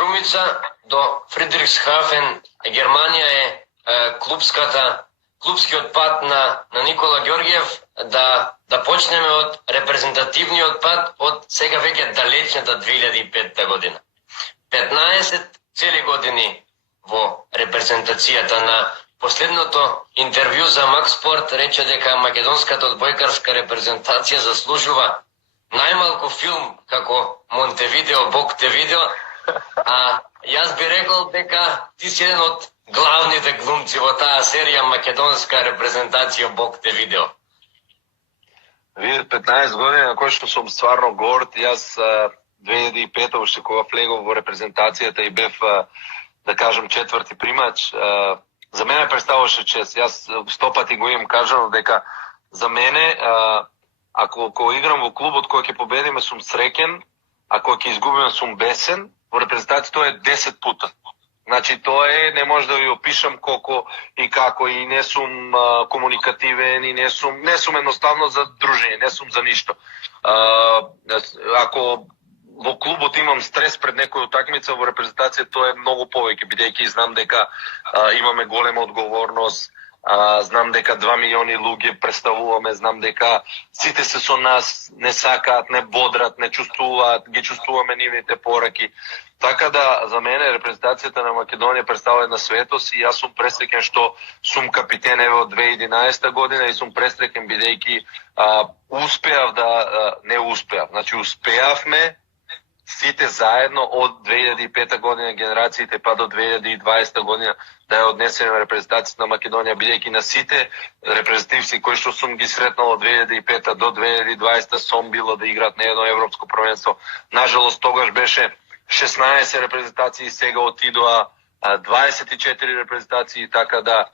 Струмица до Фридрихсхафен, Германија е клубскиот пат на Никола Ѓорѓев, да почнеме од репрезентативниот пат од сега веќе далечната 2005 година. 15 цели години во репрезентацијата. На последното интервју за Макспорт рече дека македонската одбојкарска репрезентација заслужува најмалку филм како Монтевидео, Бог те видео, а јас би рекол дека ти си еден од главните глумци во таа серија македонска репрезентација Бог те видео. Вие 15 години на кој што сум стварно горд. Јас 2005 уште кога влегов во репрезентацијата и бев, да кажам, четврти примач, за мене представуваше чест. Јас 100 пати го имам кажано дека за мене, ако играм во клубот кој ќе победиме, сум среќен, ако ќе изгубиме, сум бесен. Во репрезентација тоа е 10 пута. Значи тоа е, не може да ви опишам колку и како, и не сум комуникативен, и не сум едноставно за дружење, не сум за ништо. Ако во клубот имам стрес пред некоја утакмица, во репрезентација тоа е многу повеќе, бидејќи знам дека имаме голема одговорност, знам дека 2 милиони луѓе представуваме, знам дека сите се со нас, не сакаат, не бодрат, не чувствуваат, ги чувствуваме нивните пораки. Така да, за мене репрезентацијата на Македонија представува една светост и јас сум пресреќен што сум капитен еве од 2011 година и сум пресреќен бидејќи успеав значи успеавме сите заедно од 2005 година генерациите па до 2020 година да ја однесеме репрезентацијата на Македонија, бидејќи на сите репрезентативци кои што сум ги сретнал од 2005 до 2020 сум било да играат на едно европско првенство. Нажалост тогаш беше 16 репрезентации, сега отидоа 24 репрезентации, така да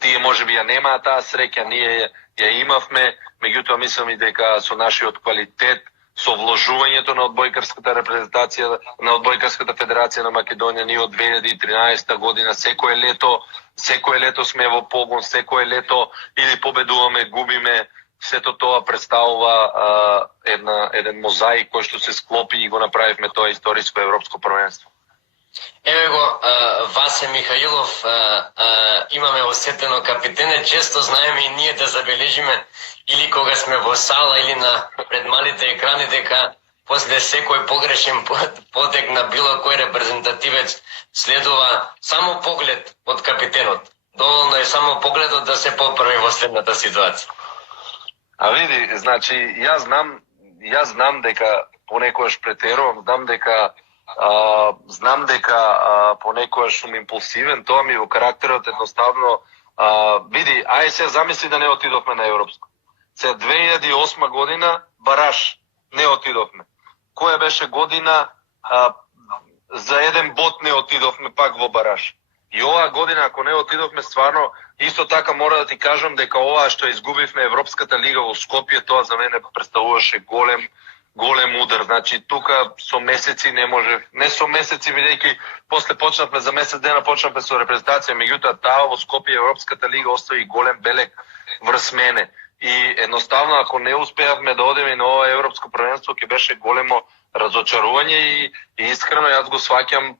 тие можеби ја немаат таа среќа, ние ја имавме, меѓутоа мислам и дека со нашиот квалитет, со вложувањето на одбојкарската репрезентација, на одбојкарската федерација на Македонија, ние од 2013 година секое лето сме во погон, секое лето или победуваме, губиме. Сето тоа представува еден мозаик кој што се склопи и го направивме тоа историско европско првенство. Еве го Васе Михаилов, имаме осетено капитене, често знаеме и ние да забележиме или кога сме во сала или пред малите екрани дека после секој погрешен потек на било кој репрезентативец следува само поглед од капитенот. Доволно е само погледот да се поправи во следната ситуација. А види, значи, јас знам дека понекогаш претерувам, знам дека понекогаш сум импулсивен, тоа ми во карактерот едноставно, види, ај се замисли да не отидовме на европско. Се 2008 година бараш не отидовме. Која беше година за еден бот не отидовме пак во бараш. И оваа година, ако не отидовме, стварно, исто така мора да ти кажам дека оваа што изгубивме Европската лига во Скопје, тоа за мене представуваше голем удар. Значи, тука со месеци не може, не со месеци, бидејќи после почнавме за месец дена почнавме со репрезентација, меѓутоа таа во Скопје Европската лига остави голем белег врз мене. И едноставно, ако не успеавме да одиме на ова европско првенство, ќе беше големо разочарување и искрено јас го сваќам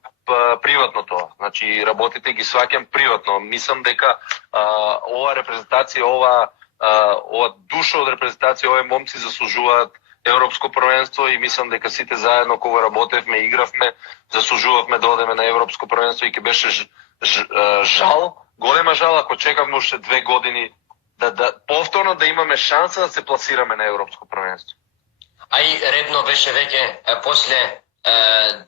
приватно тоа. Значи, работите ги сваќам приватно. Мислам дека ова репрезентација, ова душа од репрезентација, овие момци заслужуваат европско првенство и мислам дека сите заедно кога работевме, игравме, заслужувавме да одеме на европско првенство и ќе беше жал, голема жал ако чекавме уште 2 години да повторно да имаме шанса да се пласираме на европско првенство. А и редно беше веќе после 2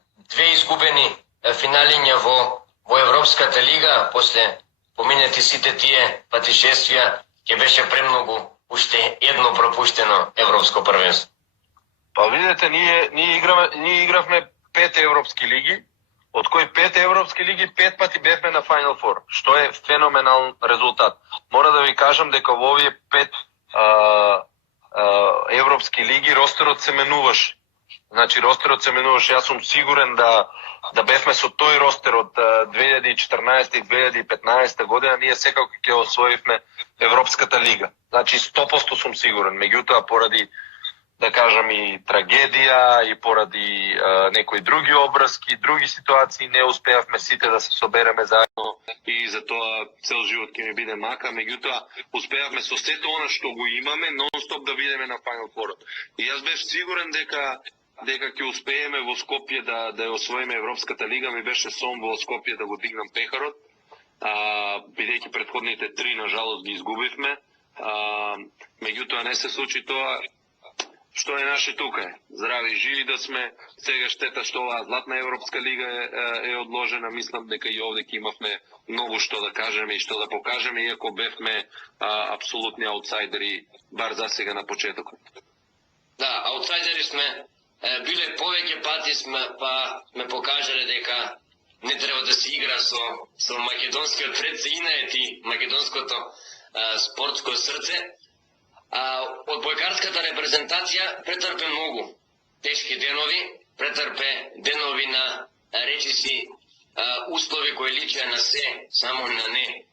изгубени финалиња во Европската лига, после поминати сите тие патишествија, ќе беше премногу уште едно пропуштено европско првенство. Па видите, ние игравме 5 европски лиги, од кои 5 европски лиги 5 пати бевме на Final Four, што е феноменален резултат. Мора да ви кажам дека во овие 5 европски лиги ростерот се менуваше. Значи ростерот се менуваше, јас сум сигурен да бевме со тој ростер од 2014 и 2015 година, ние секако ќе освоивме Европската лига. Значи 100% сум сигурен. Меѓутоа поради да кажам и трагедија и поради некои други обврски, други ситуации не успеавме сите да се собереме заедно и за тоа цел живот ќе ми биде мака, меѓутоа успеавме со сето она што го имаме нон-стоп да бидеме на Final Four. И јас бев сигурен дека ќе успееме во Скопје да ја освоиме Европската лига, ми беше сон во Скопје да го дигнам пехарот. Бидејќи претходните 3 на жалост ги изгубивме. Меѓутоа не се случи тоа. Што е наше тука е. Здрави и живи да сме. Сега штета што оваа златна Европска лига е одложена. Мислам дека и овде ќе имавме многу што да кажеме и што да покажеме, иако бевме апсолутни аутсайдери, бар за сега на почетокот. Да, аутсайдери сме биле повеќе пати сме покажале дека не треба да се игра со македонскиот пред се инаети македонското спортско срце. Од бојкарската репрезентација претрпе многу тешки денови, претрпе денови на речиси услови кои личеа на се, само на не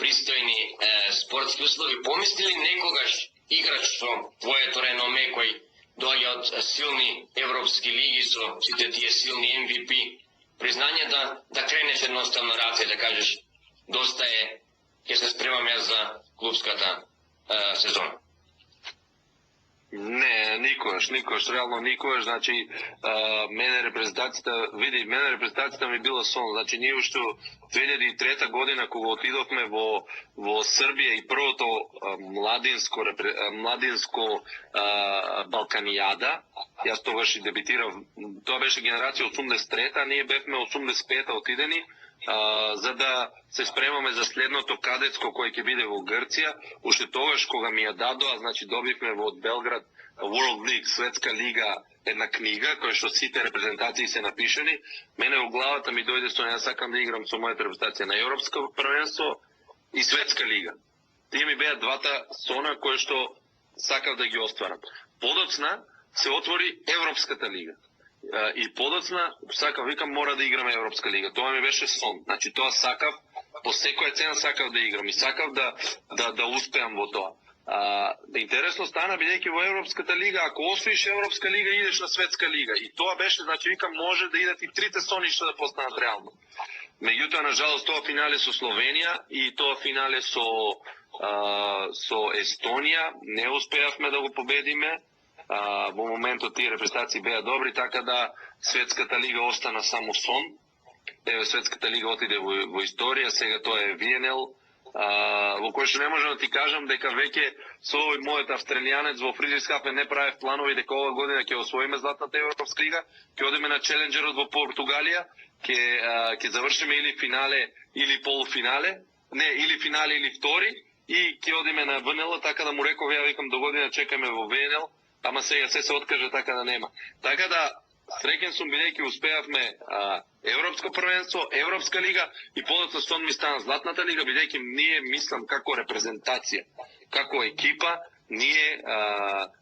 пристојни спортски услови. Помисли ли некогаш играч со твоето реноме кој доаѓа од силни европски лиги со сите тие силни MVP, признање да кренеш едноставно раце и да кажеш доста е, ќе се спремам јас за клубската сезона? Не, никогаш, реално никогаш, значи, мене репрезентацијата ми била сон, значи, ние уште 2003 година, кога отидовме во Србија и првото младинско Балканијада, јас тогаш и дебитирав, тоа беше генерација 83-та, а ние бевме 85-та отидени, за да се спремаме за следното кадетско кој ќе биде во Грција. Уште тогаш кога ми ја дадоа, значи добивме во Белград World League, светска лига, една книга која што сите репрезентации се напишани. Мене во главата ми дојде со јас сакам да играм со мојата репрезентација на Европско првенство и светска лига. Тие ми беа двата сона кои што сакав да ги остварам. Подоцна се отвори Европската лига. И подоцна сакав, викам, мора да играме Европска лига. Тоа ми беше сон. Значи тоа сакав, по секоја цена сакав да играм и сакав да успеам во тоа. Интересно стана бидејќи во Европската лига, ако освоиш Европска лига, идеш на светска лига. И тоа беше, значи викам, може да идат и трите соништа да постанат реално. Меѓутоа, на жалост, тоа финале со Словенија и тоа финале со Естонија не успеавме да го победиме. Во моментот тие репрезентации беа добри, така да светската лига остана само сон. Еве, светската лига отиде во историја, сега тоа е VNL, во кој што не можам да ти кажам дека веќе со овој мојот австралијанец во Фридрихсхафен не правев планови дека ова година ќе освоиме златната Европска лига, ќе одиме на челенџерот во Португалија, ќе завршиме или финале или полуфинале, не, или финале или втори, и ќе одиме на ВНЛ, така да му реков, ја викам, до година чекаме во ВНЛ, ама сега се откаже, така да нема. Така да, среќен сум бидејќи успеавме Европско првенство, Европска лига и подоцна сон ми стана златната лига, бидејќи ние, мислам, како репрезентација, како екипа, ние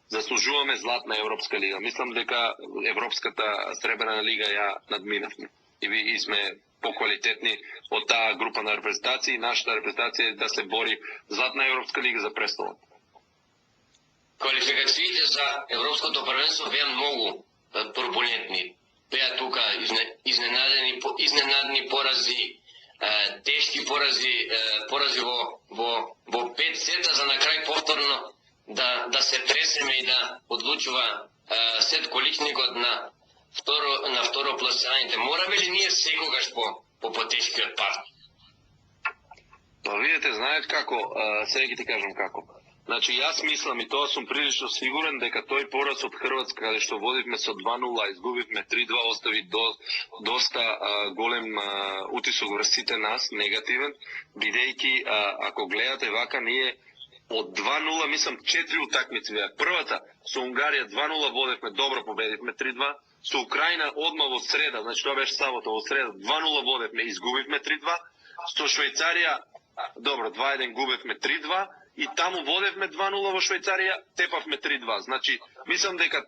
заслужуваме златна Европска лига. Мислам дека Европската сребрена лига ја надминавме и сме поквалитетни од таа група на репрезентации. Нашата репрезентација е да се бори златна Европска лига за престолот. Квалификациите за Европското првенство беа многу турбулентни. Беа тука изненадни порази, тешки порази во 5 сета, за на крај повторно да се тресеме и да одлучува сет количникот на второ пласираните. Мораме ли ние секогаш по потешкиот пат? Па видите, знаете како, сега ќе ти кажам како. Значи, јас мислам и тоа сум прилично сигурен дека тој пораз од Хрватска, каде што водивме со 2-0, изгубивме 3-2, остави доста голем утисок врз сите нас, негативен, бидејќи, ако гледате вака, ние од 2-0, мислам, 4 утакмици беа. Првата, со Унгарија 2-0 водевме, добро победивме 3-2, со Украина одма во среда, значи тоа беше сабота, во среда 2-0 водевме, изгубивме 3-2, со Швајцарија, добро, 2-1 губевме 3-2, и таму водевме 2-0 во Швајцарија, тепавме 3-2. Значи, мислам дека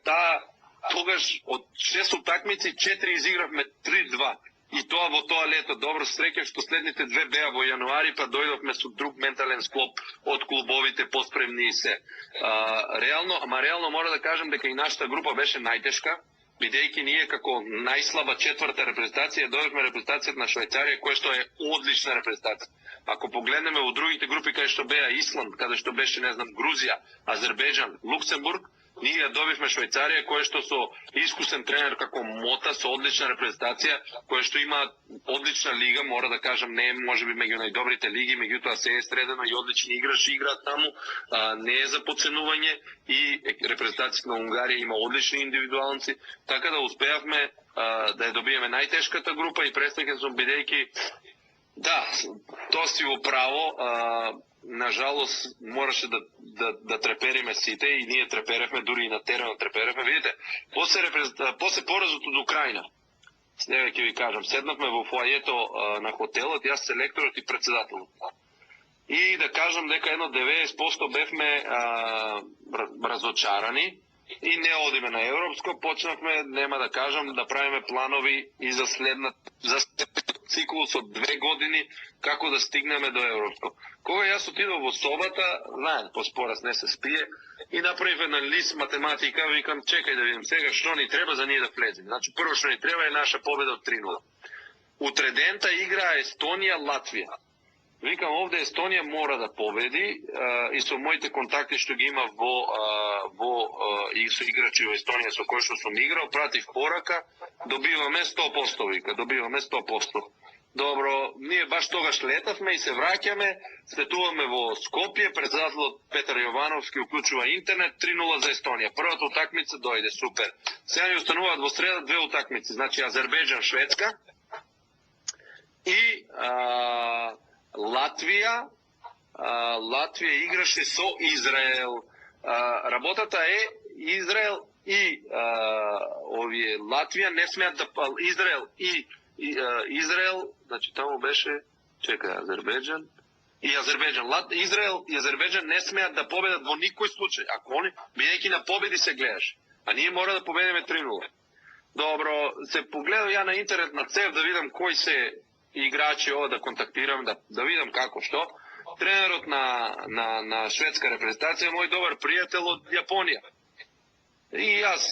тогаш од 6 утакмици 4 изигравме 3-2. и тоа во тоа лето. Добро среќав што следните две беа во јануари, па дојдовме со друг ментален склоп од клубовите, поспремни и се. Реално мора да кажем дека и нашата група беше најтешка, бидејќи ние како најслаба четврта репрезентација дојдовме репрезентацијата на Швајцарија, која што е одлична репрезентација. Ако погледнеме во другите групи каде што беа Исланд, каде што беше, не знам, Грузија, Азербејџан, Луксембург, ние ја добивме Швајцарија, која што со искусен тренер како Мота, со одлична репрезентација, која што има одлична лига, мора да кажам, не е можеби меѓу најдобрите лиги, меѓутоа се е средено и одлични играчи играат таму, не е за подценување и репрезентацијата на Унгарија има одлични индивидуалници, така да успеавме да ја добиеме најтешката група и пресреќен сум бидејќи да, тоа си во право, нажалост мораше да трепериме сите и ние треперевме, дури и на теренот треперевме. Видите, после поразот од Украина, сега ќе ви кажам, седнавме во фоајето на хотелот, јас селекторот и председателот. И да кажам дека едно 90% бевме разочарани и не одиме на европско, почнавме, нема да кажам, да правиме планови и за циклус од 2 години како да стигнеме до европско. Кога јас отидов во собата, знаем, по спораз не се спие, и направив една лист математика, викам, чекај да видим сега што ни треба за ние да влеземе. Значи, прво што ни треба е наша победа од 3-0. Утредента игра Естонија, Латвија. Викам, овде Естонија мора да победи и со моите контакти што ги имав и со играчи во Естонија со кои што сум играл, пратив порака, добиваме 100%, вика, добиваме 100%. Добро, ние баш тогаш летавме и се враќаме, слетуваме во Скопје, председателот Петар Јовановски уклучува интернет, 3-0 за Естонија. Првата утакмица дојде, супер. Сега ни остануваат во среда 2 утакмици, значи Азербејџан, Шведска и Латвија играше со Израел. Работата е Израел и овие Латвија не смеат да Израел, значи таму беше, чекај, Азербејџан, Израел и Азербејџан не смеат да победат во никој случај. Ако они, бидејќи на победи се гледаш, а ние мора да победиме 3-0. Добро, се погледав ја на интернет на ЦЕВ да видам кои се играчи да контактирам, да видам како што. Тренерот на шведска репрезентација, мој добар пријател од Јапонија. И јас,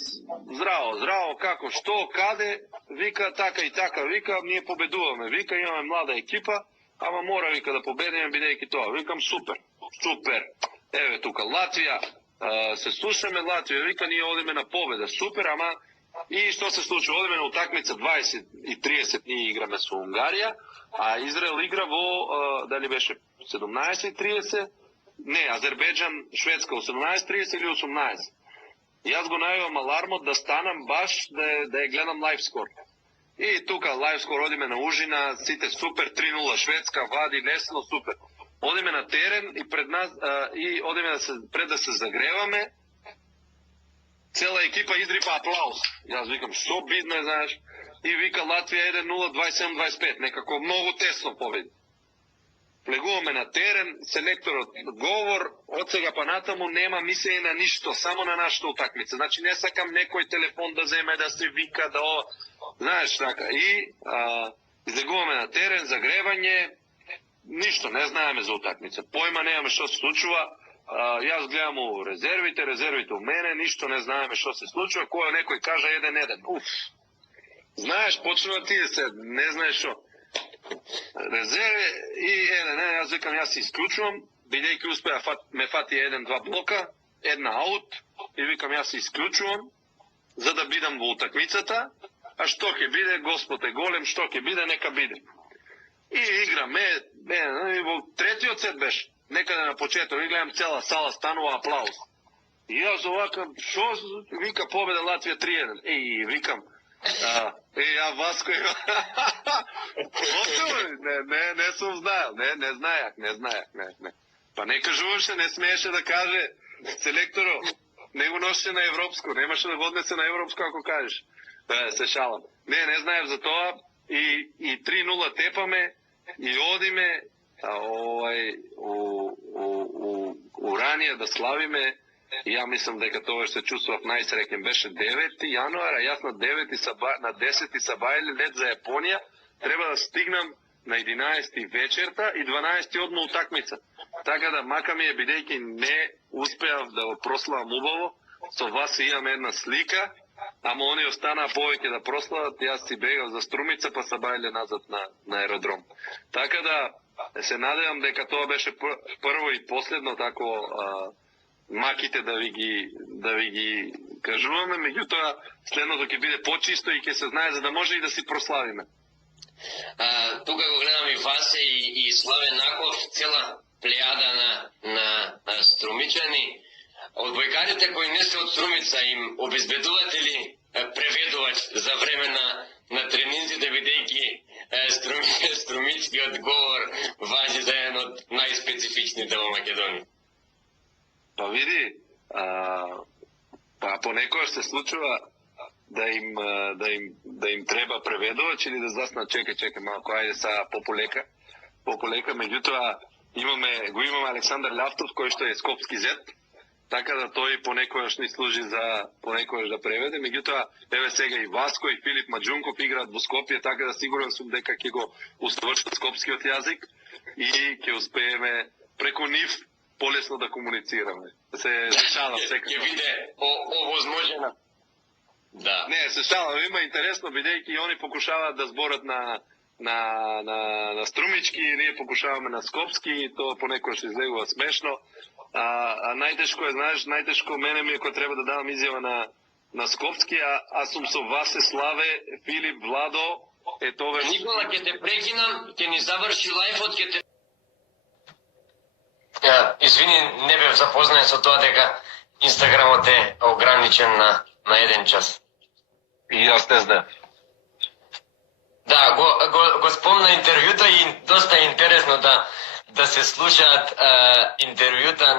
здраво, како, што, каде, вика, така и така, вика, ние победуваме, вика, имаме млада екипа, ама мора, вика, да победиме, бидејќи тоа. Викам, супер, еве тука, Латвија, се слушаме, Латвија, вика, ние одиме на победа, супер, ама, и што се случи, одиме на утакмица 20 и 30, ние играме со Унгарија, а Израел игра во, дали беше 17:30, не, Азербејџан, Шведска, 17:30 или 18. Јас го најавам алармот да станам баш да ја гледам лайвскор. И тука лайвскор одиме на ужина, сите супер, 3-0 Шведска, вади лесно, супер. Одиме на терен и пред нас и одиме пред да се загреваме. Цела екипа изрипа аплауз. Јас викам, што бидно е, знаеш? И вика Латвија 1-0, 27-25, некако многу тесно победи. Влегуваме на терен, селекторот говор, од сега па натаму нема мислење на ништо, само на нашата утакмица. Значи не сакам некој телефон да земе, да се вика, знаеш така. И излегуваме на терен, загревање, ништо, не знаеме за утакмица. Појма немаме што се случува. Јас гледам у резервите у мене, ништо не знаеме што се случува, која некој кажа 1-1. Уф. Знаеш, почнува ти се, не знаеш што. Резерви и јас викам, јас се исклучувам, бидејќи успеа ме фати 1-2 блока, една аут, и викам, јас се исклучувам, за да бидам во утакмицата, а што ќе биде, Господ е голем, што ќе биде, нека биде. И играме, во третиот сет беше, некаде на почеток, и гледам цела сала станува аплауз. И јас овакам, шо, вика победа Латвија 3-1. И викам, ја Васко не сум знаел, не знајак. Па не кажуваше, не смееше да каже селекторо, не го ноше на европско, немаше да го однесе на европско ако кажеш. Се шалам. Не знаев за тоа и 3-0 тепаме и одиме у Ранија да славиме. Ја мислам дека тоа се чувствував најсреќен. Беше 9 јануар, а јас на 10 сабајле лет за Јапонија, треба да стигнам на 11 вечерта и 12 одма утакмица. Така да мака ми е, бидејќи не успеав да го прославам убаво, со вас имам една слика, ама они останаа повеќе да прослават, јас си бегав за Струмица, па се бајле назад на аеродром. Така да се надевам дека тоа беше прво и последно тако маките да ви ги кажуваме, меѓутоа следното ќе биде почисто и ќе се знае за да може и да си прославиме. Тука го гледам и Васе и Славе Наков, цела плејада на струмичани. Од бојкарите кои не се од Струмица им обезбедувате ли преведувач за време на тренинзите, бидејќи струмичкиот говор важи за еден од најспецифичните во Македонија? Па види, па понекогаш се случува да им треба преведувач или да заснат чекај малку, ајде сега пополека, меѓутоа го имаме Александар Љавтов кој што е скопски зет, така да тој понекогаш ни служи за понекогаш да преведе, меѓутоа еве сега и Васко и Филип Маđунков играат во Скопје, така да сигурен сум дека ќе го усвршат скопскиот јазик и ќе успееме преку нив полесно да комуницираме. Се шалам секако. Ќе биде овозможена. Да. Не, се шалам, има интересно, бидејќи и они покушаваат да зборат на струмички, и ние покушаваме на скопски, и тоа понекогаш излегува смешно. А најтешко е, знаеш, мене ми е кој треба да давам изјава на скопски, а сум со Васе, Славе, Филип, Владо, тоа Никола, ќе те прекинам, ќе ни заврши лајфот, ќе те... Извини, не бев запознаен со тоа дека Инстаграмот е ограничен на 1 час. И јас не знам. Да, го спомна интервјута и доста интересно да се слушаат интервјута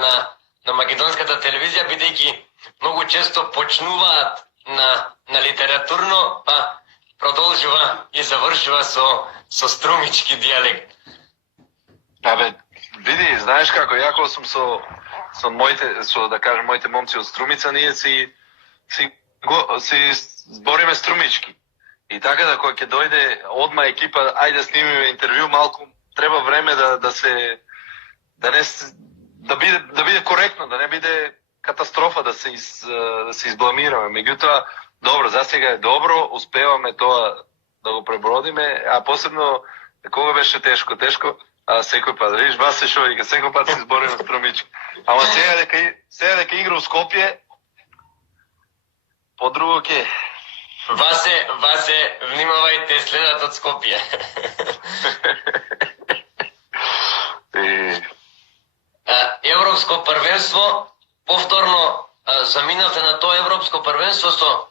на македонската телевизија, бидејќи многу често почнуваат на литературно, па продолжува и завршува со струмички дијалект. Абе, види, знаеш како, јако сум со моите момци од Струмица, ние си збориме струмички. И така да кога ќе дојде одма екипа, ајде да снимиме интервју, малку треба време да биде коректно, да не биде катастрофа, да се избламираме. Меѓутоа, добро, засега е добро, успеваме тоа да го пребродиме, а посебно кога беше тешко, секој пат, видиш, Васе шо вика, секој пат се збориме струмички. Ама сега дека игра у Скопје, подруго ќе. Васе, внимавајте, следат од Скопје. Европско првенство, повторно заминавте на тоа европско првенство со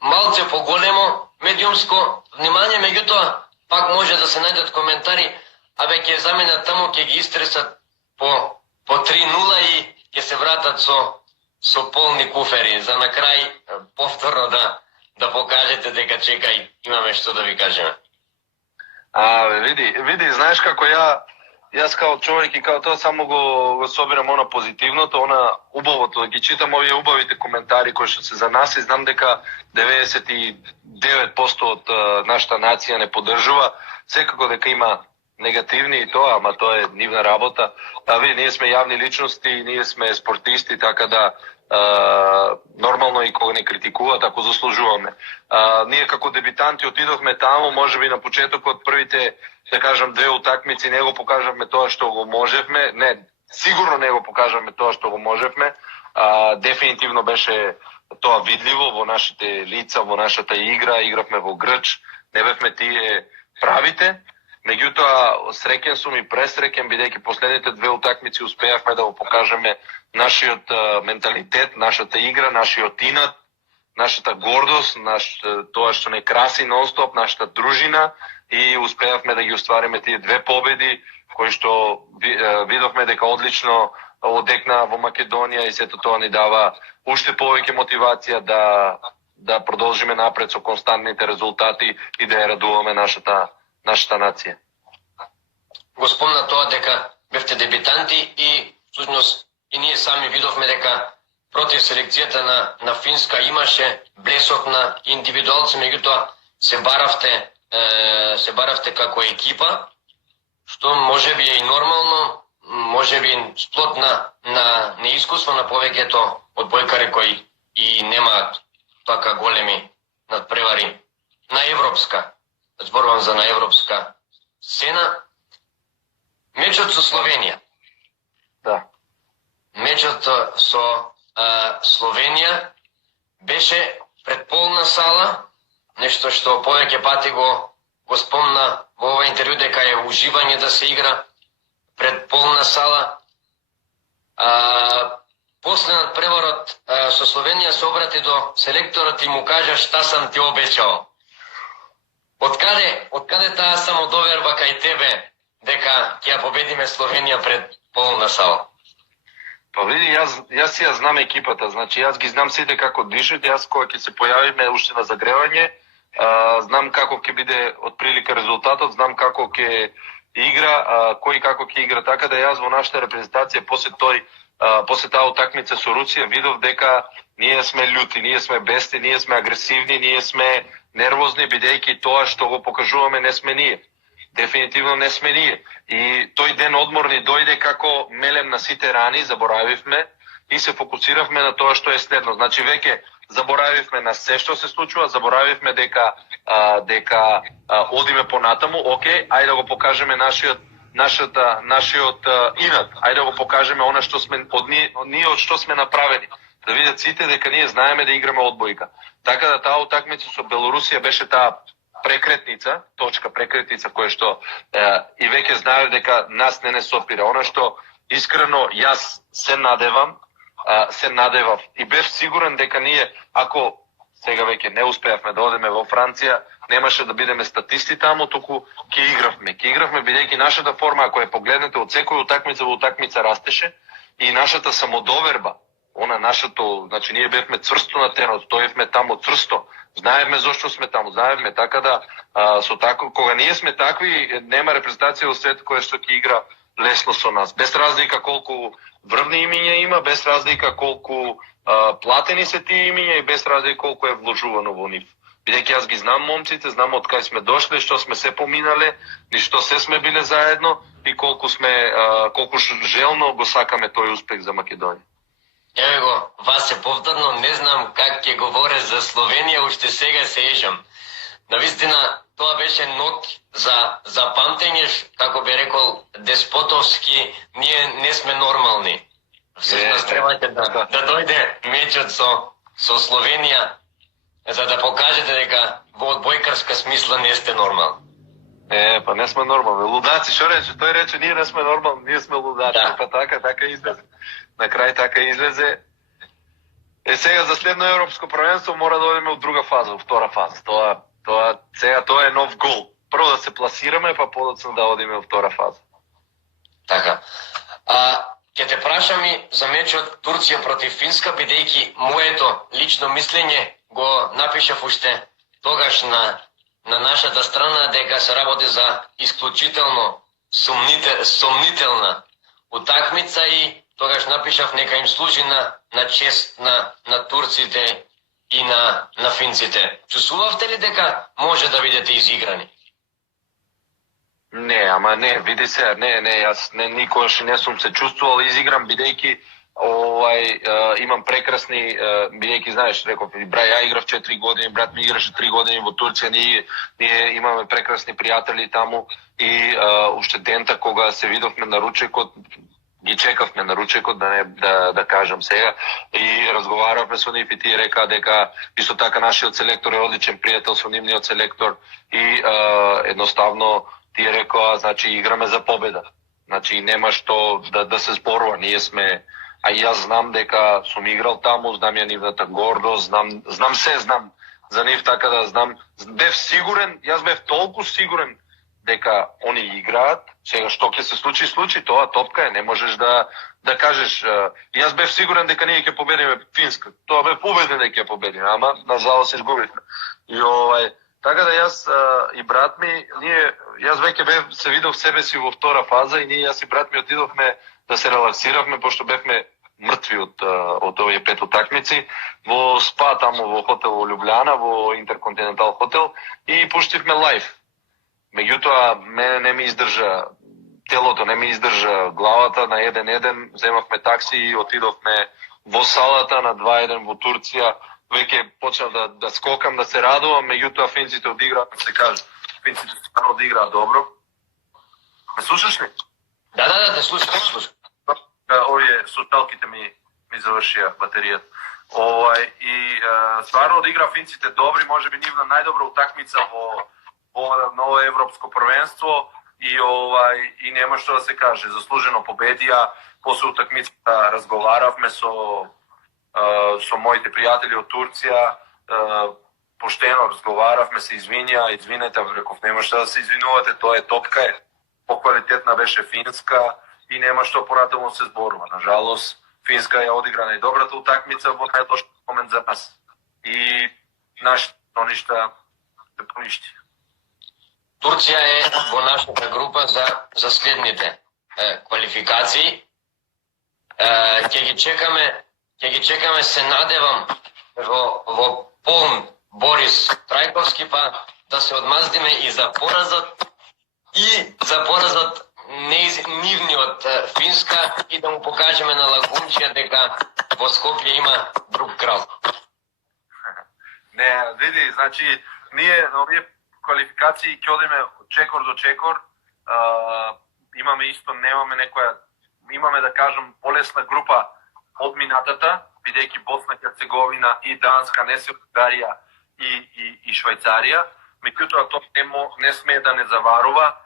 малце поголемо медиумско внимание, меѓутоа пак може да се најдат коментари, абе ќе заминат таму, ќе ги истресат по 3-0 и ќе се вратат со полни куфери, за на крај повторно да покажете дека чекај, имаме што да ви кажеме. Види, знаеш како јас као човек и као тоа само го собирам она позитивното, она убавото, ги читам овие убавите коментари кои што се за нас и знам дека 99% од нашата нација не поддржува, секако дека има негативни и тоа, ама тоа е нивна работа. Ние сме јавни личности, ние сме спортисти, така да нормално и кога не критикуваат, ако заслужуваме. Ние како дебитанти отидовме таму, можеби на почетокот првите, да кажам, 2 утакмици не го покажавме тоа што го можевме. Не, сигурно не го покажавме тоа што го можевме. Дефинитивно беше тоа видливо во нашите лица, во нашата игра, игравме во грч, не бевме тие правите. Меѓутоа, среќен сум и пресреќен, бидејќи последните 2 утакмици успеавме да го покажеме нашиот менталитет, нашата игра, нашиот инат, нашата гордост, тоа што не краси нон-стоп, нашата дружина, и успеавме да ги оствариме тие 2 победи, кои што видовме дека одлично одекна во Македонија, и сето тоа ни дава уште повеќе мотивација да продолжиме напред со константните резултати и да ја радуваме нашата нација. Го спомна тоа дека бевте дебитанти и всушност и ние сами видовме дека против селекцијата на Финска имаше блесок на индивидуалци, меѓутоа се баравте се баравте како екипа, што може би е и нормално, може би сплот на неискуство на повеќето одбојкари кои и немаат така големи надпревари на европска, зборувам за на европска сцена. Мечот со Словенија. Да. Мечот со Словенија беше пред полна сала, нешто што повеќе пати го спомна во ова интервју, дека е уживање да се игра пред полна сала. После надпреварот со Словенија се обрати до селекторот и му кажа шта сам ти обечал. Откаде таа самодоверба кај тебе дека ќе ја победиме Словенија пред полна сала? Па види, јас си ја знам екипата, значи јас ги знам сите како дишат, јас кога ќе се појавиме уште на загревање, знам како ќе биде отприлика резултатот, знам како ќе игра, кој како ќе игра, така да јас во нашата репрезентација после таа утакмица со Русија видов дека ние сме љути, ние сме бести, ние сме агресивни, ние сме нервозни, бидејќи тоа што го покажуваме не сме ние. Дефинитивно не сме ние. И тој ден одмор ни дојде како мелем на сите рани, заборавивме и се фокусиравме на тоа што е следно. Значи веќе заборавивме на се што се случува, заборавивме дека одиме понатаму, окей, ајде да го покажеме нашиот инат, ајде да го покажеме она што сме ние од што сме направени. Да видат сите дека ние знаеме да играме одбојка. Така да таа утакмица со Белорусија беше таа прекретница, точка прекретница која што и веќе знаев дека нас не сопира. Она што искрено јас се надевав и бев сигурен дека ние, ако сега веќе не успеавме да одеме во Франција, немаше да бидеме статисти таму, туку ќе игравме. Ќе игравме бидејќи нашата форма, ако ја погледнете од секоја утакмица во утакмица растеше и нашата самодоверба, значи ние бевме цврсто на теренот, стоевме таму цврсто, знаевме зошто сме таму, знаевме, така да кога ние сме такви, нема репрезентација во свет која што ќе игра лесно со нас. Без разлика колку врвни имиња има, без разлика колку платени се тие имиња и без разлика колку е вложувано во нив. Бидејќи јас ги знам момците, знам од кај сме дошли, што сме се поминале, и што се сме биле заедно и колку желно го сакаме тој успех за Македонија. Еве го, Васе, повторно не знам как ќе говоре за Словенија, уште сега се ежам. Навистина, тоа беше ног за памтење, како би рекол Деспотовски, ние не сме нормални. Всушност требате да дојде мечот со Словенија, за да покажете дека во одбојкарска смисла не сте нормални. Па не сме нормални. Лудаци, што рече? Тој рече, ние не сме нормални, ние сме лудаци. Да. Па така излезе. На крај така излезе. Сега за следно европско првенство мора да одиме во друга фаза, во втора фаза. Тоа е нов гол. Прво да се пласираме, па подоцна да одиме во втора фаза. Така. Ќе те прашам и за мечот Турција против Финска, бидејќи моето лично мислење го напишав уште тогаш на нашата страна дека се работи за исклучително сомнителна утакмица и тогаш напишав нека им служи на чест на турците и на финците. Чувствувавте ли дека може да бидете изиграни? Не, види се, јас никогаш не сум се чувствувал изигран, бидејќи имам прекрасни, бидејќи знаеш, реков, ја играв 4 години, брат ми играше 3 години во Турција, ние имаме прекрасни пријатели таму и уште дента кога се видовме на ручекот, ги чекавме на ручекот, да кажам сега, и разговаравме со нив и тие рекаа дека исто така нашиот селектор е одличен пријател со нивниот селектор и едноставно тие рекоа, значи играме за победа. Значи нема што да се зборува, ние сме, а јас знам дека сум играл таму, знам ја нивната гордост, знам за нив, така да знам, бев сигурен, јас бев толку сигурен дека они играат, сега што ќе се случи, тоа топка е, не можеш да кажеш, јас бев сигурен дека ние ќе победиме Финска, тоа бев убеден дека ќе победиме, ама на жалост изгубивме. И така да јас и брат ми, јас веќе се видов себе си во втора фаза и јас и брат ми отидовме да се релаксиравме, пошто бевме мртви од овие 5 утакмици, во спа таму во хотел во Љубљана, во Интерконтинентал хотел, и пуштивме лајв. Меѓутоа, мене не ми издржа телото, не ми издржа главата. На 1-1 земавме такси и отидовме во салата, на 2-1 во Турција. Веќе почнав да скокам, да се радувам, меѓутоа финците одиграа, се каже. Финците стварно одиграа добро. Ме слушаш ли? Да, те слушам. Овие слушалките ми завршија батеријата. И стварно одигра финците добри, можеби нивна најдобра утакмица во ново европско првенство и нема што да се каже, заслужено победија. После утакмицата разговаравме со моите пријатели од Турција, поштено разговаравме, се извинете, реков нема што да се извинувате, тоа е топка е. Поквалитетна беше Финска и нема што поратаму се зборува. Нажалост, Финска ја одигра најдобрата утакмица во најлошиот момент за нас. И нашите ништа се поништи. Турција е во нашата група за следните квалификации. Ќе ги чекаме, се надевам во полн Борис Трајковски, па да се одмаздиме и за поразот нивниот Финска и да му покажеме на Лагунчија дека во Скопје има друг крал. Не, види, значи, ние на овие квалификации ќе одиме чекор до чекор. Имаме исто, имаме да кажем полесна група од минатата, бидејќи Босна, Херцеговина и Данска не се Унгарија и Швајцарија. Меѓутоа тоа не смее да не заварува.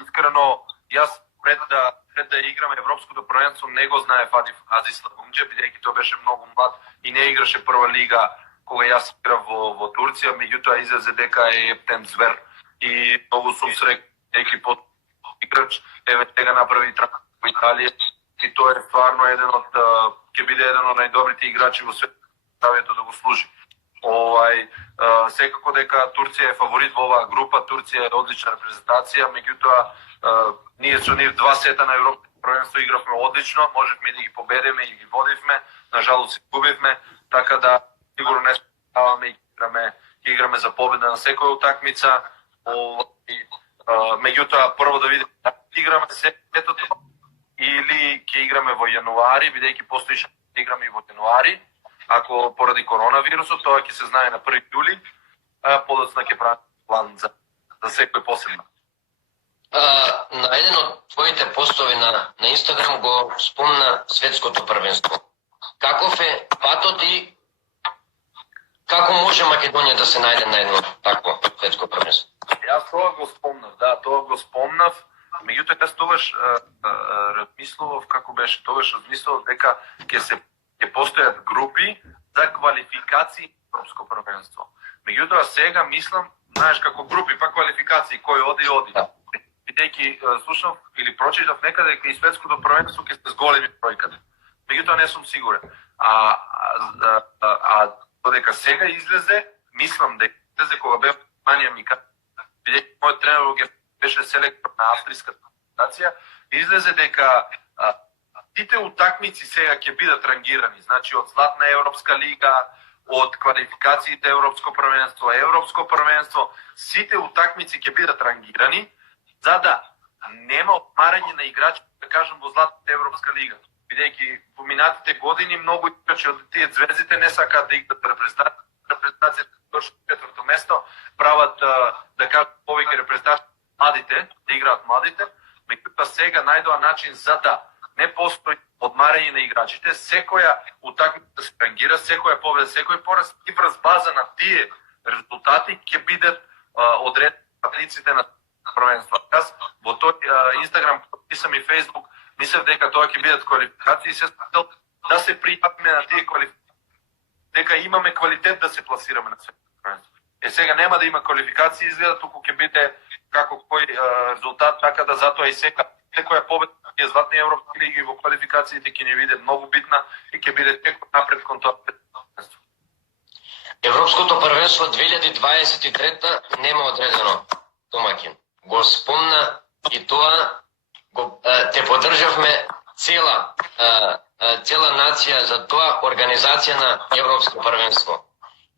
Искрено, јас пред да играме европското првенство не го знаев Азис Лагунџе, бидејќи тој беше многу млад и не играше прва лига кога јас играв во Турција, меѓутоа излезе дека е ептен звер и многу сум среќен дека под играч еве сега направи трансфер во Италија и тоа е стварно ќе биде еден од најдобрите играчи во светот да го служи. Секако дека Турција е фаворит во оваа група, Турција е одлична репрезентација, меѓутоа ние со нив 2 сета на европско првенство игравме одлично, можевме да ги победиме и ги водивме, нажалост изгубивме, така да сигурно не ставаме и играме за победа на секоја утакмица. Меѓутоа прво да видиме да играме летото или ќе играме во јануари, бидејќи постои шанса да играме и во јануари. Ако поради коронавирусот, тоа ќе се знае на 1 јули, подоцна ќе прави план за секој посебно. На еден од твоите постови на Инстаграм го спомна светското првенство. Каков е патот и како може Македонија да се најде на едно такво светско првенство? Јас тоа го спомнав. Меѓутоа јас тогаш размислував како беше, размислував дека ќе постојат групи за квалификации европско првенство. Меѓутоа сега мислам, знаеш како групи па квалификации, кој оди. Бидејќи слушав или прочитав некаде дека и светското првенство ќе се зголеми бројката. Меѓутоа не сум сигурен. Додека сега излезе, мислам дека излезе кога бев Манија ми кажа, бидејќи мојот тренер беше селектор на австријската репрезентација, излезе дека сите утакмици сега ќе бидат рангирани, значи од Златна Европска лига, од квалификациите Европско првенство, сите утакмици ќе бидат рангирани, за да нема отмарање на играчи, да кажем, во Златната Европска лига. Бидејќи во минатите години многу играчи од тие звездите не сакаат да играат репрезентацијата до 4-то место, прават да кажем повеќе репрезентации младите, да играат младите, меѓутоа сега најдоа начин за да не постои одмарање на играчите, секоја утакмица да се рангира, секоја победа, секој пораз и врз база на тие резултати ќе бидат одредниците на првенство. Јас во тој Инстаграм, писам и Фейсбук, мислев дека тоа ќе бидат квалификации и се стал да се пријапиме на тие квалификации, дека имаме квалитет да се пласираме на светото првенство. Сега нема да има квалификации, изгледа туку ќе биде како кој резултат, така да затоа и сега секоја победа на Златни европски лиги во квалификациите ќе ни биде многу битна и ќе биде секој напред кон тоа првенство. Европското првенство 2023 нема одредено домаќин. Го спомна и тоа те поддржавме цела нација за тоа организација на Европско првенство.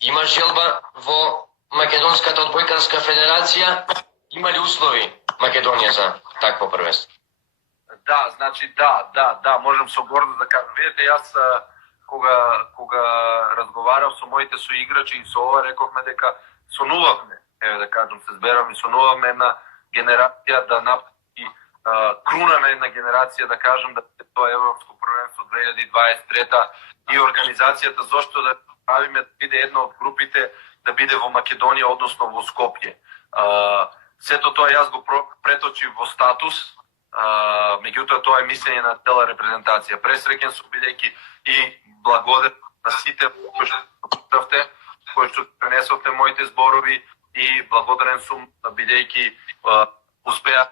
Има желба во Македонската одбојкарска федерација Има ли услови Македонија за такво првенство? Да, значи да, можам со гордост да кажам. Видите, јас кога разговарав со моите соиграчи и со ова рековме дека сонувавме, еве да кажам, се зберавме, сонувавме една генерација да направи круна на една генерација, да кажам, да е тоа Европско првенство 2023 и организацијата зошто да правиме да биде една од групите да биде во Македонија, односно во Скопје. Сето тоа јас го преточив во статус, меѓутоа тоа е мислење на цела репрезентација. Пресреќен сум бидејќи и благодарен на сите кои што пренесовте моите зборови и благодарен сум бидејќи успеа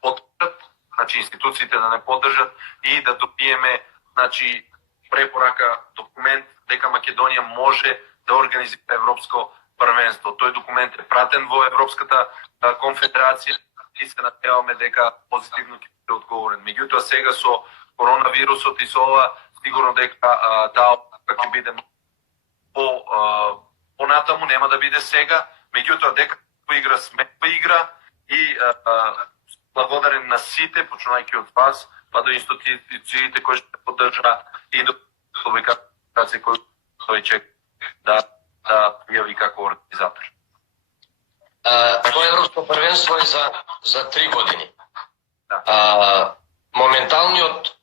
поддржат, значи институциите да не поддржат и да добиеме значи препорака, документ дека Македонија може да организира европско првенство. Тој документ е пратен во Европската конфедерација и се надеваме дека позитивно ќе биде одговорен. Меѓутоа сега со коронавирусот и со ова сигурно дека таа ќе биде понатаму, нема да биде сега, меѓутоа дека игра смеква игра и благодарен на сите, почнувајќи од вас, па до институциите кои ще поддржа и до публикација кои тој чек да јави како организатор. Тоа Европско првенство е за 3 години. Да. Моменталниот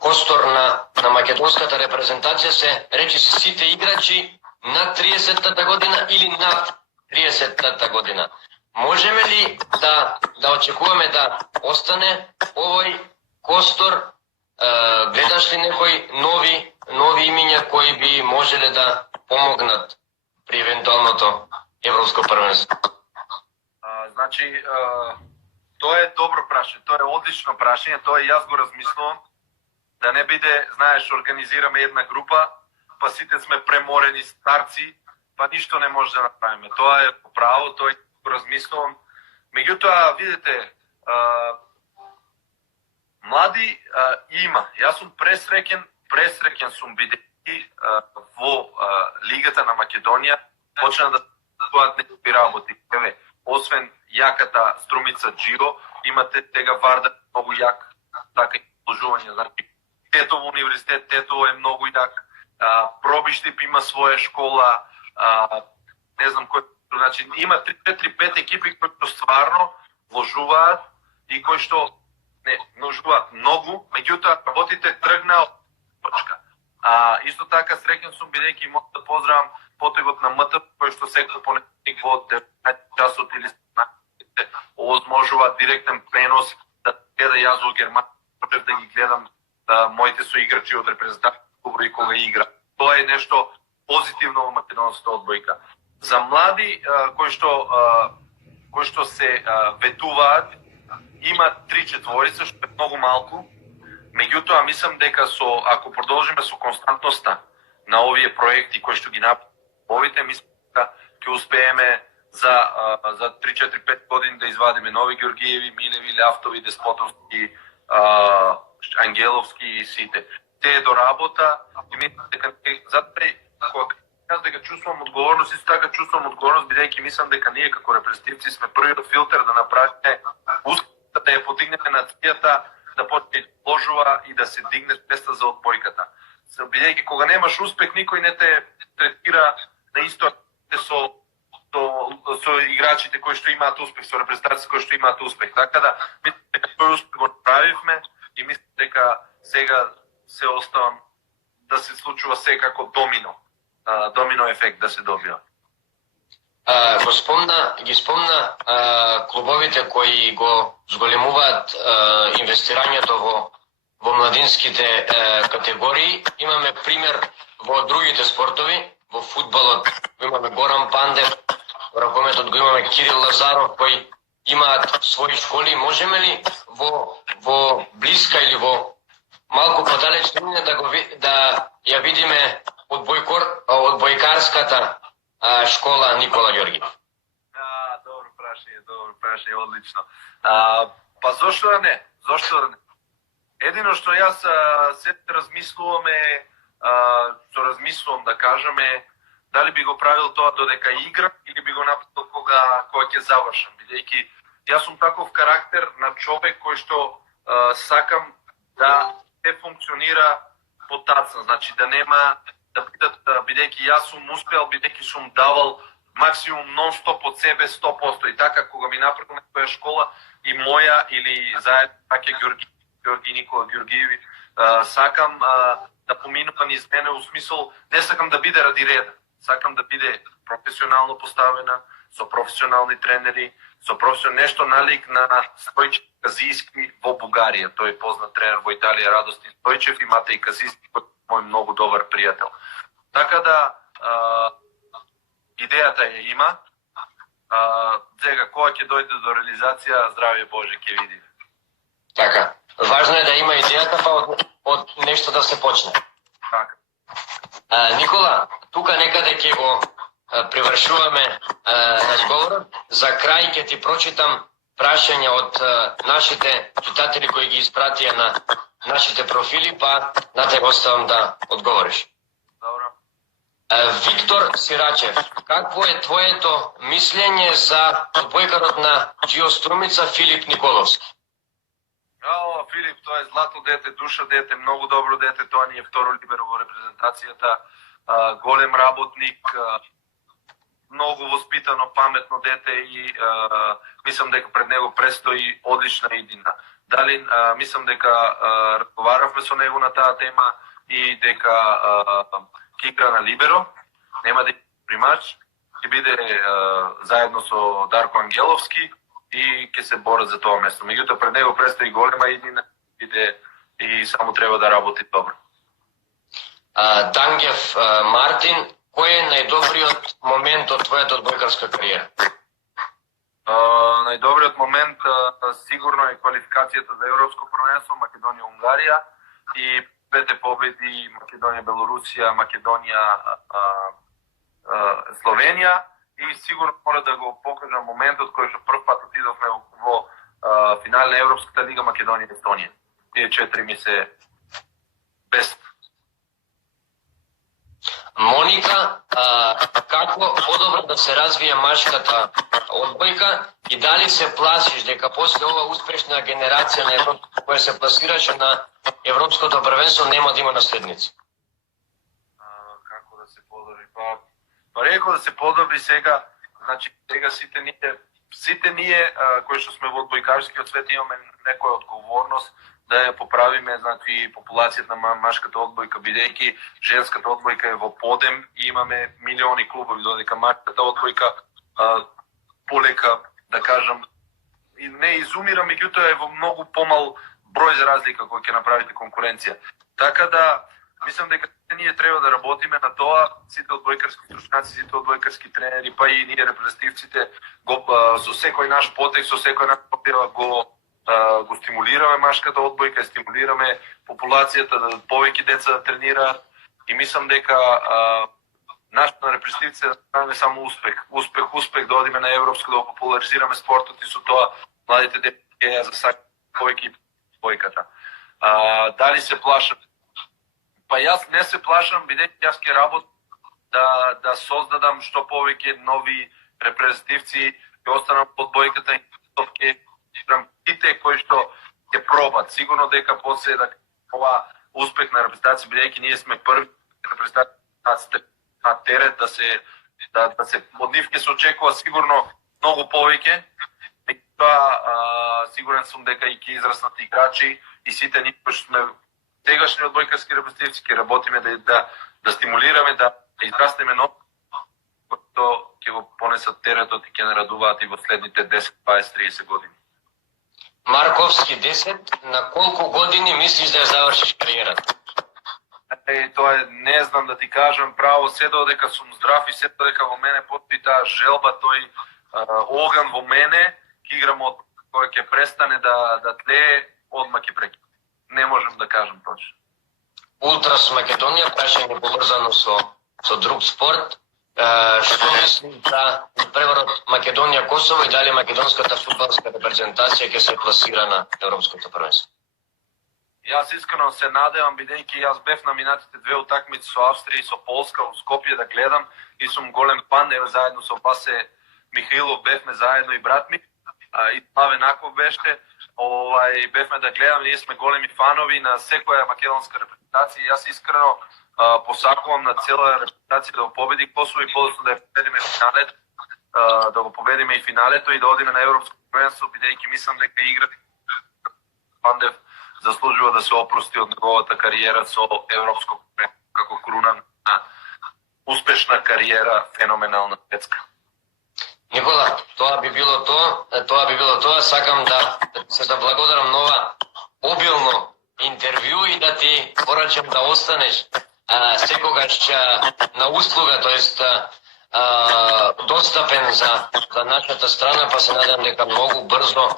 костор на македонската репрезентација се речиси сите играчи над 30-та година или над 30-та година. Можеме ли да очекуваме да остане овој костор? Гледаш ли некои нови имиња кои би можеле да помогнат при евентуалното Европско првенство? Значи, тоа е добро прашање, тоа е одлично прашање, тоа јас го размислувам, да не биде, знаеш, организираме една група, па сите сме преморени старци, па ништо не може да направиме. Тоа е право, тоа го размислувам. Меѓутоа, видите, млади има. Јас сум пресреќен сум бидејќи во Лигата на Македонија почна да стојат некои работи. Освен јаката Струмица Джиро, имате тега Вардар многу јак, така и положување. Значи, Тетово универзитет, Тетово е многу јак, Пробиштип има своја школа, не знам кој, значи има 3-4-5 екипи кои што стварно вложуваат и кои што не вложуваат многу, меѓутоа работите тргна од точка. Исто така среќен сум бидејќи можам да поздравам потегот на МТ, кој што секој понеделник во 19 часот или 17 овозможува директен пренос да гледа јас во Германија, да ги гледам моите соиграчи од репрезентативната и кога игра. Тоа е нешто позитивно во македонската одбојка. За млади кои што се ветуваат, има 3-4, што е многу малку. Меѓутоа, мислам дека ако продолжиме со константноста на овие проекти кои што ги направиме, мислам дека ќе успееме за 3-4-5 години да извадиме Нови Георгиеви, Милеви, Љавтови, Деспотовски, Ангеловски и сите. Те е до работа и мислам дека кога јас дека чувствувам одговорност, исто така чувствувам одговорност бидејќи мислам дека ние како репрезентативци сме првиот филтер да направиме да ја подигнеме нацијата, да почне да вложува и да се дигне свеста за одбојката. Бидејќи кога немаш успех, никој не те третира на исто со играчите кои што имаат успех, со репрезентациите кои што имаат успех. Така да, мислам дека тој успех го направивме и мислам дека сега се оставам да се случува секако домино ефект да се добива. Ги спомна клубовите кои го зголемуваат инвестирањето во младинските категории. Имаме пример во другите спортови, во фудбалот имаме Горан Пандев, во ракометот го имаме Кирил Лазаров кои имаат своји школи. Можеме ли во блиска или во малку подалечна минија да ја видиме одбојкарската школа Никола Ѓорѓиев? Добро прашање, одлично. Па зошто да не? Едино што јас се размислувам да кажеме дали би го правил тоа додека играм или би го направил кога ќе завршам, бидејќи Јас сум таков карактер на човек кој што сакам да се функционира потацна, значи да нема да бидат, бидејќи јас сум успел, бидејќи сум давал максимум нон-стоп од себе 100%. И така, кога ми направил некоја школа и моја или заедно така Георги Никола Георгиеви, сакам да поминува низ мене, у смисол, не сакам да биде ради реда. Сакам да биде професионално поставена, со професионални тренери, со нешто налик на Стојчев Казијски во Бугарија. Тој е познат тренер во Италија, Радостин Стојчев, и Матеј Казијски, кој е мој многу добар пријател. Така да, идејата ја има. Сега, кога ќе дојде до реализација, здравје Боже, ќе види. Така. Важно е да има идејата, па од нешто да се почне. Така. Никола, тука некаде ќе го привршуваме разговорот. За крај ќе ти прочитам прашања од нашите читатели кои ги испратија на нашите профили, па на те оставам да одговориш. Добро. Виктор Сирачев, какво е твоето мислење за одбојкарот на Џио Струмица Филип Николовски? Филип, тоа е злато дете, душа дете, многу добро дете, тоа ни е второ либеро во репрезентацијата, голем работник, многу воспитано, паметно дете и мислам дека пред него престои одлична иднина. Дали мислам дека разговаравме со него на таа тема и дека ќе игра на либеро, нема да примач, ќе биде заедно со Дарко Ангеловски и ќе се борат за тоа место. Меѓутоа пред него престои голема иднина и само треба да работи добро. Дангев Мартин, кој е најдобриот момент од твојата одбојкарска кариера? Најдобриот момент сигурно е квалификацијата за Европско првенство Македонија-Унгарија и двете победи Македонија-Белорусија, Македонија-Словенија, и сигурно мора да го покажам моментот кој што прв пат отидовме во финал на Европската лига Македонија-Естонија. Тие 4 ми се бест. Моника, како подобро да се развие машката одбојка и дали се плашиш дека после ова успешна генерација на Европа која се пласираше на Европското првенство нема да има наследници? Како да се подобри? Па рекол да се подобри сега, значи сега сите ние кои што сме во одбојкарскиот свет имаме некоја одговорност да ја поправиме, значи популацијата на машката одбојка, бидејќи женската одбојка е во подем и имаме милиони клубови, додека машката одбојка полека, да кажам, и не изумира, меѓутоа е во многу помал број за разлика кој ќе направите конкуренција. Така да мислам дека ние треба да работиме на тоа, сите одбојкарски стручњаци, сите одбојкарски тренери, па и ние репрезентативците со секој наш потек, со секој наш попира го стимулираме машката одбојка, стимулираме популацијата да повеќе деца да тренираат и мислам дека нашата репрезентативци да само успех да одиме на европско, да популаризираме спортот и со тоа младите деца ќе ја засакат повеќе одбојката. Дали се плашам? Па јас не се плашам, бидејќи јас ќе работам да создадам што повеќе нови репрезентативци, ќе останам под одбојката и ќе сите кои што ќе пробат. Сигурно дека после ова успех на репрезентација, бидејќи ние сме први репрезентација на терет да се од нив ќе се очекува сигурно многу повеќе. Тоа сигурен сум дека и ќе израснат играчи и сите ние кои сме сегашни одбојкарски репрезентативци ќе работиме да стимулираме да израснеме нови кои ќе го понесат теретот и ќе нарадуваат и во следните 10, 20, 30 години. Марковски 10, на колку години мислиш да ја завршиш кариерата? Тоа не знам да ти кажам право, се додека сум здрав и се додека во мене постои таа желба, тој оган во мене, ќе играм од кој ќе престане да тлее, одма ќе прекине. Не можам да кажам точно. Ултрас Македонија, прашање поврзано со друг спорт. Што мислиш за преворот Македонија-Косово и дали македонската фудбалска репрезентација ќе се пласира на Европското првенство? Јас искрено се надевам, бидејќи јас бев на минатите две утакмици со Австрија и со Полска во Скопје да гледам и сум голем фан, заедно со Васе Михаилов бевме заедно и брат ми. и това еднакво беше. Бевме да гледаме, ние сме големи фанови на секоја македонска репрезентација и јас искрено посакувам на цела репрезентација да го победи Косово и подоцна да ја победиме финалето, да го победиме и финалето и да одиме на европско првенство, бидејќи мислам дека игра Пандев заслужува да се опрости од неговата кариера со европско првенство како круна на успешна кариера, феноменална светска. Никола, тоа би било тоа. Сакам да се заблагодарам на ова обилно интервју и да ти порачам да останеш секогаш на услуга, тоест достапен за нашата страна, па се надам дека многу брзо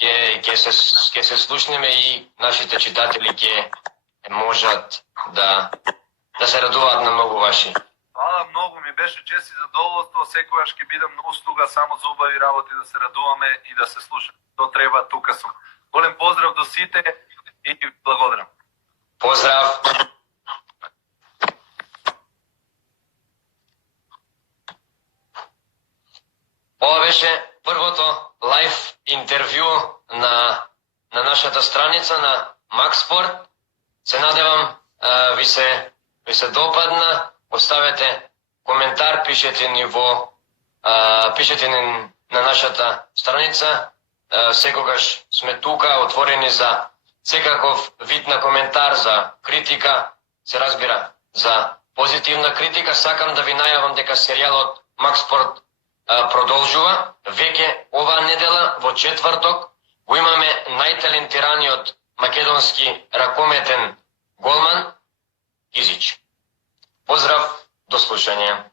ќе се слушнеме и нашите читатели ќе можат да се радуваат на многу ваши. Хвала многу, ми беше чест и задоволство, секогаш ќе бидам на услуга само за убави работи да се радуваме и да се слушаме. То треба, тука сум. Голем поздрав до сите и благодарам. Поздрав! Ова беше првото лайв интервју на нашата страница на Макспорт. Се надевам ви се допадна. Оставете коментар, пишете ни на нашата страница. Секогаш сме тука, отворени за секаков вид на коментар, за критика, се разбира, за позитивна критика. Сакам да ви најавам дека серијалот Макспорт продолжува. Веќе оваа недела, во четврток, го имаме најталентираниот македонски ракометен голман Кизич. Поздрав, до слушање.